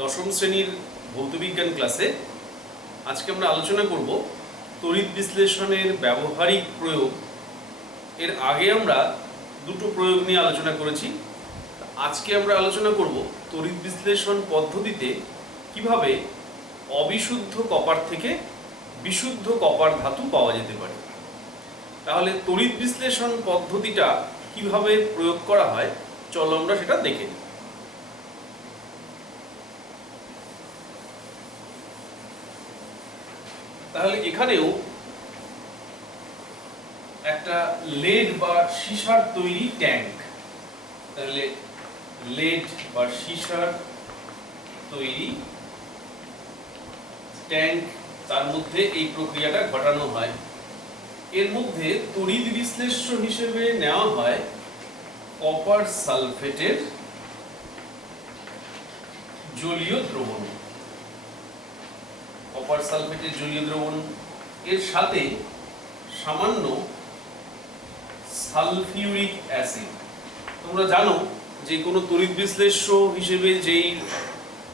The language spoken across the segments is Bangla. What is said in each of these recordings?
দশম শ্রেণীর ভৌতবিজ্ঞান ক্লাসে আজকে আমরা আলোচনা করব তড়িৎ বিশ্লেষণের ব্যবহারিক প্রয়োগ। এর আগে আমরা দুটো প্রয়োগ নিয়ে আলোচনা করেছি। আজকে আমরা আলোচনা করব তড়িৎ বিশ্লেষণ পদ্ধতিতে কিভাবে অবিশুদ্ধ কপার থেকে বিশুদ্ধ কপার ধাতু পাওয়া যেতে পারে। তাহলে তড়িৎ বিশ্লেষণ পদ্ধতিটা কিভাবে প্রয়োগ করা হয় চলো আমরা সেটা দেখে নিই। তাহলে এখানেও একটা লেড বা সীসার তৈরি ট্যাঙ্ক, তাহলে লেড বা সীসার তৈরি ট্যাঙ্ক, তার মধ্যে এই প্রক্রিয়াটা ঘটানো হয়। এর মধ্যে তড়িৎ বিশ্লেষ্য হিসেবে নেওয়া হয় কপার সালফেটের জলীয় দ্রবণ। কপার সালফেটের জলীয় দ্রবণ এর সাথে সামান্য সালফিউরিক অ্যাসিড। তোমরা জানো যে কোনো তড়িৎ বিশ্লেষ্য হিসেবে যেই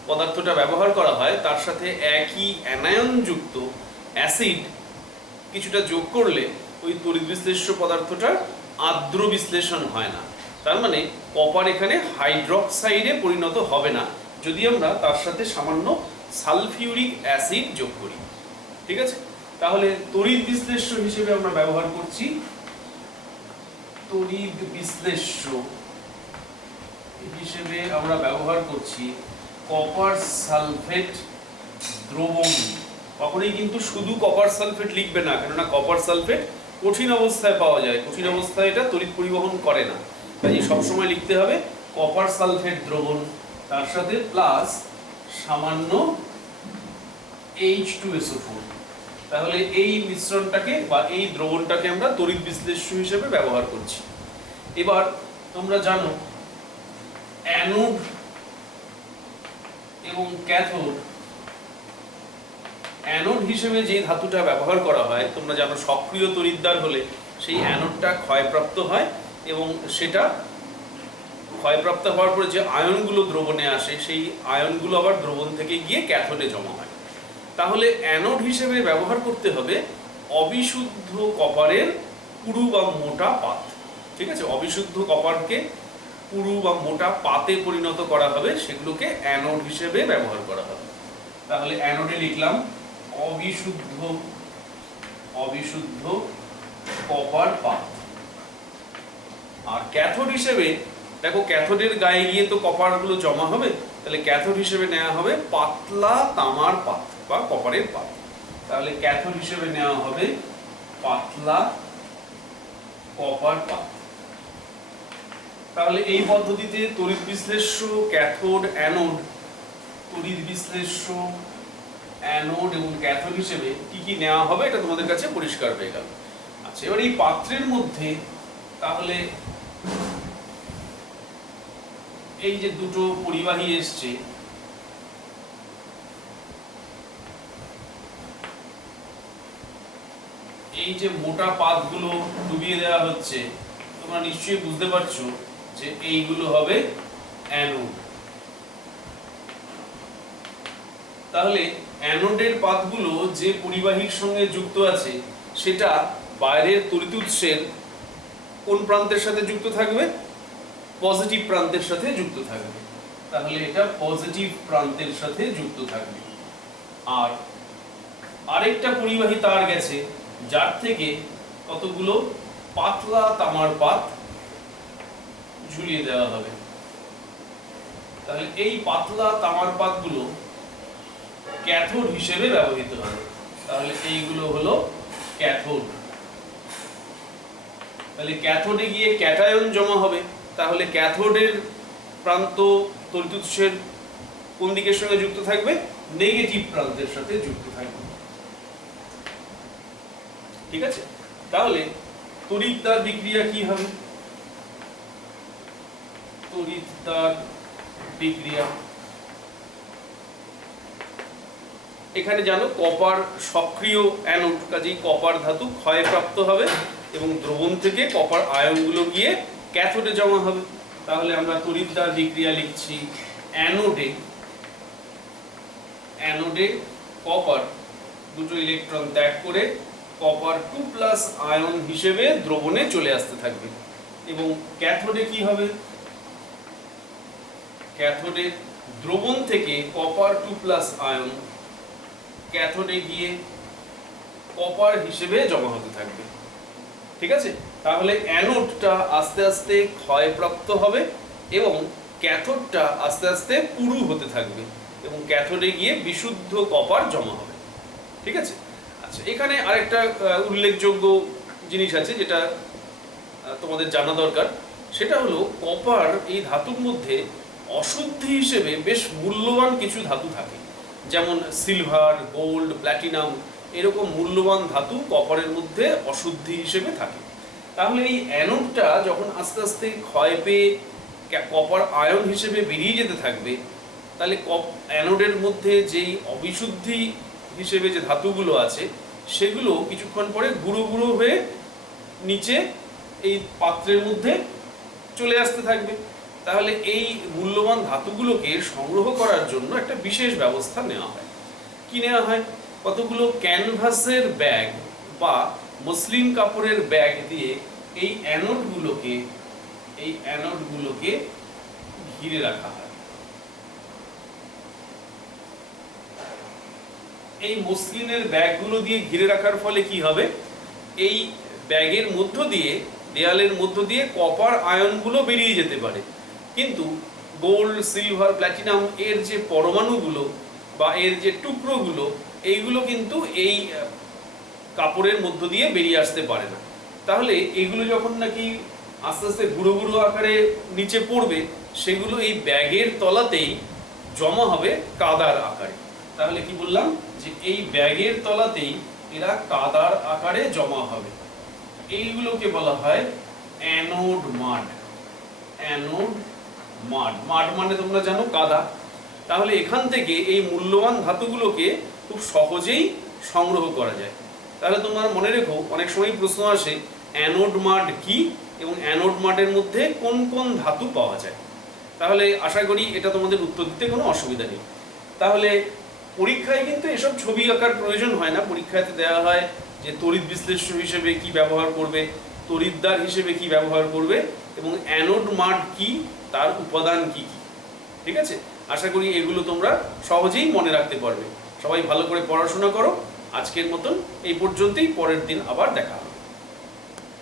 পদার্থটা ব্যবহার করা হয় তার সাথে একই অ্যানায়নযুক্ত অ্যাসিড কিছুটা যোগ করলে ওই তড়িৎ বিশ্লেষ্য পদার্থটার আর্দ্র বিশ্লেষণ হয় না। তার মানে কপার এখানে হাইড্রক্সাইডে পরিণত হবে না যদি আমরা তার সাথে সামান্য সালফিউরিক অ্যাসিড যোগ করি। ঠিক আছে, তাহলে তড়িৎ বিশ্লেষ্য হিসেবে আমরা ব্যবহার করছি তড়িৎ বিশ্লেষ্য হিসেবে আমরা ব্যবহার করছি কপার সালফেট দ্রবণ। কখনোই কিন্তু শুধু কপার সালফেট লিখবে না, কেননা কপার সালফেট কঠিন অবস্থায় পাওয়া যায়, কঠিন অবস্থায় এটা তড়িৎ পরিবহন করে না। তাই সবসময় লিখতে হবে কপার সালফেট দ্রবণ, তার সাথে প্লাস সামান্য H2SO4। তাহলে এই মিশ্রণটাকে বা এই দ্রবণটাকে আমরা তড়িৎ বিশ্লেষ্য হিসেবে ব্যবহার করছি। এবার তোমরা জানো অ্যানোড এবং ক্যাথোড। অ্যানোড হিসেবে যে ধাতুটা ব্যবহার করা হয় তোমরা জানো সক্রিয় তড়িৎদ্বার হলে সেই অ্যানোডটা ক্ষয়প্রাপ্ত হয় এবং সেটা ক্ষয়প্রাপ্ত হওয়ার পরে যে আয়নগুলো দ্রবণে আসে সেই আয়নগুলো আবার দ্রবণ থেকে গিয়ে ক্যাথোডে জমা হয়। তাহলে অ্যানোড হিসেবে ব্যবহার করতে হবে অবিশুদ্ধ কপারের পুরু বা মোটা পাত। ঠিক আছে, অবিশুদ্ধ কপারকে পুরু বা মোটা পাতে পরিণত করা হবে, সেগুলোকে অ্যানোড হিসেবে ব্যবহার করা হবে। তাহলে অ্যানোডে লিখলাম অবিশুদ্ধ কপার পাত। আর ক্যাথোড হিসেবে দেখো ক্যাথোডের গায়ে গিয়ে তো কপারগুলো জমা হবে, তাহলে ক্যাথোড হিসেবে নেওয়া হবে পাতলা তামার পাত বা কপারের পাত। তাহলে ক্যাথোড হিসেবে নেওয়া হবে পাতলা কপার পাত। তাহলে এই পদ্ধতিতে তড়িৎ বিশ্লেষ্য ক্যাথোড অ্যানোড, তড়িৎ বিশ্লেষ্য অ্যানোড এবং ক্যাথোড হিসেবে কি কি নেওয়া হবে এটা তোমাদের কাছে পরিষ্কার হয়ে গেল। আচ্ছা, এবার এই পাত্রের মধ্যে তাহলে এই যে দুটো পরিবাহী এসছে, এই যে মোটা পাতগুলো ডুবিয়ে দেওয়া হচ্ছে, তোমরা নিশ্চয়ই বুঝতে পারছো যে এইগুলো হবে অ্যানোড। তাহলে অ্যানোডের পাতগুলো যে পরিবাহীর সঙ্গে যুক্ত আছে সেটা বাইরের তড়িৎ উৎসের কোন প্রান্তের সাথে যুক্ত থাকবে? পজিটিভ প্রান্তের সাথে যুক্ত থাকবে। তাহলে এটা পজিটিভ প্রান্তের সাথে যুক্ত থাকবে। আর আরেকটা পরিবাহী তার গেছে যার থেকে কতগুলো পাতলা তামার পাত ঝুলিয়ে দেওয়া হবে। তাহলে এই পাতলা তামার পাতগুলো ক্যাথোড হিসেবে ব্যবহৃত হবে। তাহলে এইগুলো হলো ক্যাথোড। তাহলে ক্যাথোডে গিয়ে ক্যাটায়ন জমা হবে। তাহলে ক্যাথোডের প্রান্ত তড়িৎ উৎসের কোন দিকের সঙ্গে যুক্ত থাকবে? নেগেটিভ প্রান্তের সাথে যুক্ত থাকবে। ঠিক আছে, তাহলে তড়িৎদ্বার বিক্রিয়া কি হবে? তড়িৎদ্বার বিক্রিয়া এখানে জানো কপার সক্রিয় অ্যানোড, কাজেই কপার ধাতু ক্ষয়প্রাপ্ত হবে এবং দ্রবণ থেকে কপার আয়নগুলো গিয়ে ক্যাথোডে জমা হবে। তাহলে আমরা তড়িৎদ্বার বিক্রিয়া লিখছি অ্যানোডে অ্যানোডে কপার দুটো ইলেকট্রন ত্যাগ করে কপার 2+ আয়ন হিসেবে দ্রবণে চলে আসতে থাকবে। এবং ক্যাথোডে কি হবে? ক্যাথোডে দ্রবণ থেকে কপার 2+ আয়ন ক্যাথোডে গিয়ে কপার হিসেবে জমা হতে থাকবে। ঠিক আছে, তাহলে অ্যানোডটা আস্তে আস্তে ক্ষয়প্রাপ্ত হবে এবং ক্যাথোডটা আস্তে আস্তে পুরু হতে থাকবে এবং ক্যাথোডে গিয়ে বিশুদ্ধ কপার জমা হবে। ঠিক আছে, আচ্ছা এখানে আরেকটা উল্লেখযোগ্য জিনিস আছে যেটা তোমাদের জানা দরকার, সেটা হলো কপার এই ধাতুর মধ্যে অশুদ্ধি হিসেবে বেশ মূল্যবান কিছু ধাতু থাকে, যেমন সিলভার, গোল্ড, প্ল্যাটিনাম, এরকম মূল্যবান ধাতু কপারের মধ্যে অশুদ্ধি হিসেবে থাকে। তাহলে এই অ্যানোডটা যখন আস্তে আস্তে ক্ষয় পেয়ে কপার আয়ন হিসেবে বেরিয়ে যেতে থাকবে, তাহলে অ্যানোডের মধ্যে যেই অবিশুদ্ধি হিসেবে যে ধাতুগুলো আছে সেগুলো কিছুক্ষণ পরে গুঁড়ো গুঁড়ো হয়ে নিচে এই পাত্রের মধ্যে চলে আসতে থাকবে। তাহলে এই মূল্যবান ধাতুগুলোকে সংগ্রহ করার জন্য একটা বিশেষ ব্যবস্থা নেওয়া হয়। কি নেওয়া হয়? কতগুলো ক্যানভাসের ব্যাগ বা মসলিন কাপড়ের ব্যাগ দিয়ে এই অ্যানোডগুলোকে ঘিরে রাখা হয়। এই মসলিনের ব্যাগগুলো দিয়ে ঘিরে রাখার ফলে কি হবে? এই ব্যাগের মধ্য দিয়ে, দেয়ালের মধ্য দিয়ে কপার আয়নগুলো বেরিয়ে যেতে পারে, কিন্তু গোল্ড, সিলভার, প্ল্যাটিনাম এর যে পরমাণুগুলো বা এর যে টুকরোগুলো, এইগুলো কিন্তু এই কাপড়ের মধ্য দিয়ে বেরিয়ে আসতে পারে না। তাহলে এগুলো যখন নাকি আস্তে আস্তে গুঁড়ো গুঁড়ো আকারে নিচে পড়বে, সেগুলো এই ব্যাগের তলাতেই জমা হবে কাদার আকারে। তাহলে কি বললাম? যে এই ব্যাগের তলাতেই এরা কাদার আকারে জমা হবে। এইগুলোকে বলা হয় অ্যানোড মাড। অ্যানোড মাড, মাড মানে তোমরা জানো কাদা। তাহলে এখান থেকে এই মূল্যবান ধাতুগুলোকে খুব সহজেই সংগ্রহ করা যায়। তাহলে তোমরা মনে রেখো, অনেক সময় প্রশ্ন আসে অ্যানোড মাড কি এবং অ্যানোড মাডের মধ্যে কোন কোন ধাতু পাওয়া যায়। তাহলে আশা করি এটা তোমাদের উত্তর দিতে কোনো অসুবিধা নেই। তাহলে পরীক্ষায় কিন্তু এসব ছবি আঁকার প্রয়োজন হয় না। পরীক্ষাতে দেওয়া হয় যে তড়িৎ বিশ্লেষ্য হিসেবে কি ব্যবহার করবে, তড়িৎদ্বার হিসেবে কি ব্যবহার করবে এবং অ্যানোড মাড কি, তার উপাদান কি কি। ঠিক আছে, আশা করি এগুলো তোমরা সহজেই মনে রাখতে পারবে। সবাই ভালো করে পড়াশোনা করো। আজকের মতন এই পর্যন্তই, পরের দিন আবার দেখা হবে।